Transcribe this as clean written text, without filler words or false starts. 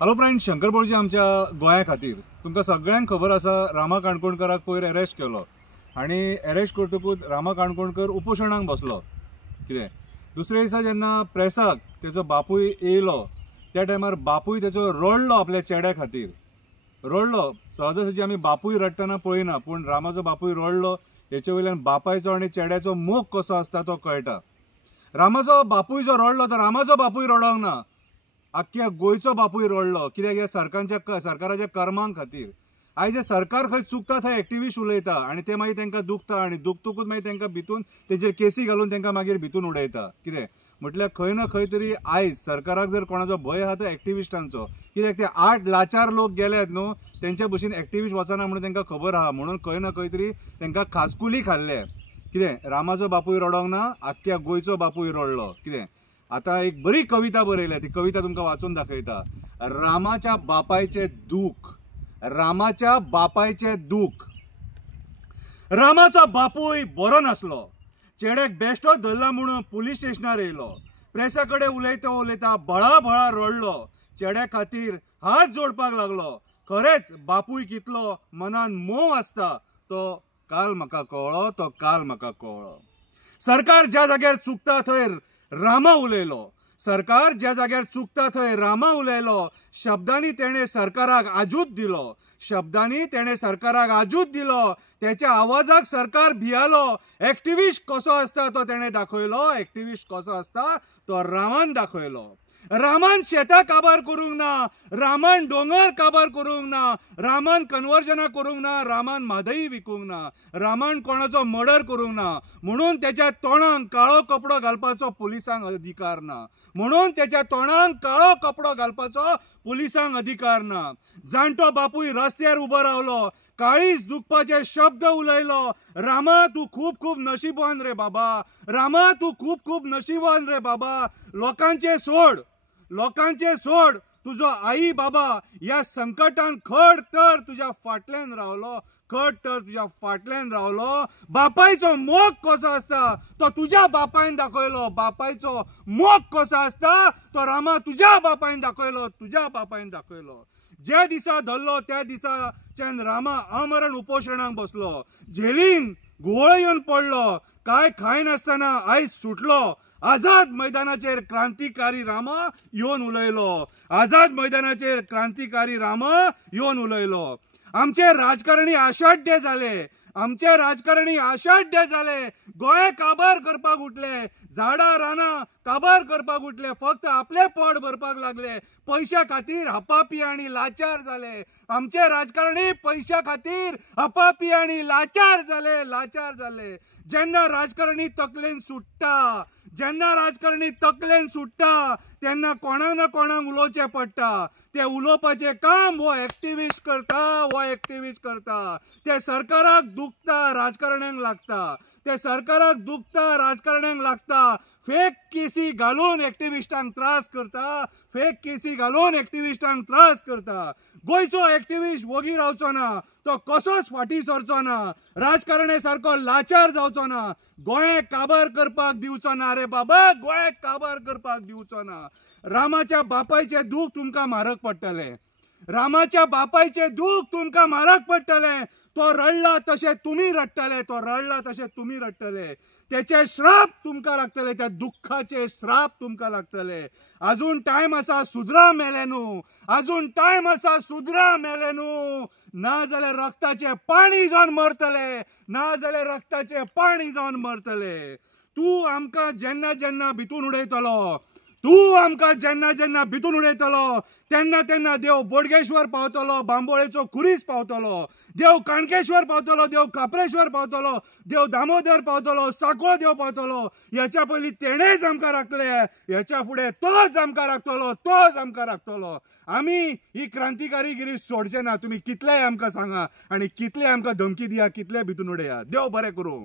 Hello friend, Shankar बोळजी आमच्या गोंया खातीर तुमकां सगळ्यांक खबर आसा रामा काणकोणकराक पयर अरेस्ट केलो आनी अरेस्ट करतकूच रामा काणकोणकर उपोशणाक बसलो। कितें दुसरे दिसा जेन्ना प्रेसाक तेजो बापूय येयलो त्या टायमार बापूय तेजो रडलो आपल्या चेड्या खातीर रडलो। सहजासहजी आमी बापूय रडटना पळयना, पूण रामाचो बापूय रडलो हेचे वयल्यान बापायचो आनी चेड्याचो मोग कसो आसता तो कळटा। रामाचो बापूय जो रडलो तो रामाचो बापूय रडोंक ना, आख्ख्या गोंयचो बापूय रडलो। कित्याक ह्या सरकाराच्या कर्मां खातीर आयज जे सरकार खंय चुकता थंय एक्टिविस्ट उलयता आनी ते मागीर तांकां दुखता आनी दुखतकूच मागीर तांकां भितून तेजेर केसी घालून तांकां मागीर भितून उडयता। कितें म्हटल्यार खंय ना खंय तरी आयज सरकाराक जर कोणाचो भंय आहा तो एक्टिविस्टांचो, कित्याक ते 8 लाचार लोक गेल्यात न्हू, तेंच्या भशेन एक्टिविस्ट वचना म्हणून तांकां खबर आहा, म्हणून खंय ना खंय तरी तांकां खाजकुली खाल्ले। कितें रामाचो बापूय रडोंक ना, आख्ख्या गोंयचो बापूय रडलो। कितें आता एक बरी कविता बरयल्या, ती कविता तुमकां वाचून दाखयता। रामाच्या बापायचे दूख, रामाच्या बापायचे दूख। रामाचो बापूय बरो नासलो, चेड्याक बेश्टो धरला म्हणून पुलीस स्टेशनार येयलो। प्रेसा कडेन उलयता उलयता बळा रडलो, चेड्या खातीर हात जोडपाक लागलो। खरेंच बापूय कितलो मनान मोव आसता तो काल म्हाका कळ्ळो, तो काल म्हाका कळ्ळो। सरकार ज्या जाग्यार चुकता थंय रामा उलयलो, सरकार ज्या जाग्यार चुकता थंय रामा उलयलो। शब्दांनी तेणे सरकाराक आजूत दिलो, शब्दांनी तेणे सरकाराक आजूत दिलो। त्याच्या आवाजाक सरकार भियालो। एक्टिविस्ट कसो आसता तो तेणे दाखयलो, एक्टिविस्ट कसो आसता तो रामान दाखयलो। रामान शेतां काबार करूंक ना, रामान दोंगर काबार करूंक ना, रामान कन्वर्जनां करूंक ना, रामान म्हादई विकूंक ना, रामान कोणाचो मर्डर करूंक ना, म्हणून त्याच्या तोंडाक काळो कपडो घालपाचो पुलिसांक अधिकार ना, म्हणून त्याच्या तोंडाक काळो कपडो घालपाचो पुलिसांक अधिकार ना। जाणटो बापूय रस्त्यार उबो रावलो, काळीज दुखपाचे शब्द उलयलो। रामा तूं खूब खूब नशीबवान रे बाबा, रामा तूं खूब खूब नशीबवान रे बाबा। लोकांचे सोड, लोकांचे सोड, तुजो आई बाबा या संकटान खड तर तुझ्या फाटल्यान रावलो, खड तर तुझ्या फाटल्यान रावलो। बापायचो मोग कसो आसता तो तुझ्या बापायन दाखयलो, बापायचो मोग कसो आसता तो रामा तुझ्या बापायन दाखयलो, तुझ्या बापायन दाखयलो। ज्या दिसा धरलो त्या दिसाच्यान रामा अमरण उपोशणाक बसलो, झेलीन घुवळ येवन पडलो, काय खाय नासतना आयज सुटलो। आझाद मैदानाचेर क्रांतिकारी रामा येवन उलयलो, आझाद मैदानाचेर क्रांतिकारी रामा येवन उलयलो। आमचे राजकारणी आशाढ्य जाले, आमचे राजकारणी आशाढ्य जाले। गोंय काबार करपाक उठले, झाडां रानां काबार करपाक उठले, फक्त आपले पोट भरपाक लागले। पैशा खातीर हपापी आनी लाचार जाले, आमचे राजकारणी पैशा खातीर हपापी आनी लाचार जाले, लाचार जाले। जेन्ना राजकारणी तकलेन सुट्टा, जेन्ना राजकारणी तकलेन सुट्टा तेन्ना कोणाक ना कोणाक उलोवचें पडटा। ते उलोवपाचें काम हो एक्टिविस्ट करता, हो एक्टिविस्ट करता। ते सरकाराक दुखता, राजकारण्यांक लागता, ते सरकाराक दुखता, राजकारण्यांक लागता। फेक केसी घालून एक्टिविस्टांक त्रास करता, फेक केसी घालून एक्टिविस्टांक त्रास करता। गोंयचो एक्टिविस्ट वोगी रावचो ना, तो कसोच फाटी सरचो ना, राजकारणे सारको लाचार जावचो ना, गोंय काबार करपाक दिवचो ना रे बाबा, गोंय काबार करपाक दिवचो ना। रामाच्या बापायचे दूख तुमकां म्हारग पडटले, रामाच्या बापायचे दूख तुमकां म्हारग पडटले। तो रडला तशें तुमी रडटले, तो रडला तशें तुमी रडटले। त्याचे श्राप तुमकां लागतले, त्या दुःखाचे श्राप तुमकां लागतले। अजून टायम आसा, सुधरा मेले न्हू, अजून टायम आसा, सुधरा मेले न्हू। ना जाल्यार रक्ताचे पाणी जावन मरतले, ना जाल्यार रक्ताचे पाणी जावन मरतले। तूं आमकां जेन्ना जेन्ना भितून उडयतलो, तूं आमकां जेन्ना जेन्ना भितून उडयतलो तेन्ना तेन्ना देव बोडगेश्वर पावतलो, बांबोळेचो खुरीस पावतलो, देव काणकेश्वर पावतलो, देव काप्रेश्वर पावतलो, देव दामोदर पावतलो, साकोळ देव पावतलो। ह्याच्या पयलीं तेणेच आमकां राखले, ह्याच्या फुडें तोच आमकां राखतलो, तोच आमकां राखतलो। आमी ही क्रांतिकारीगिरी सोडचे ना, तुमी कितलेय आमकां सांगा आनी कितले आमकां धमकी दिया, कितले भितून उडया। देव बरें करूं।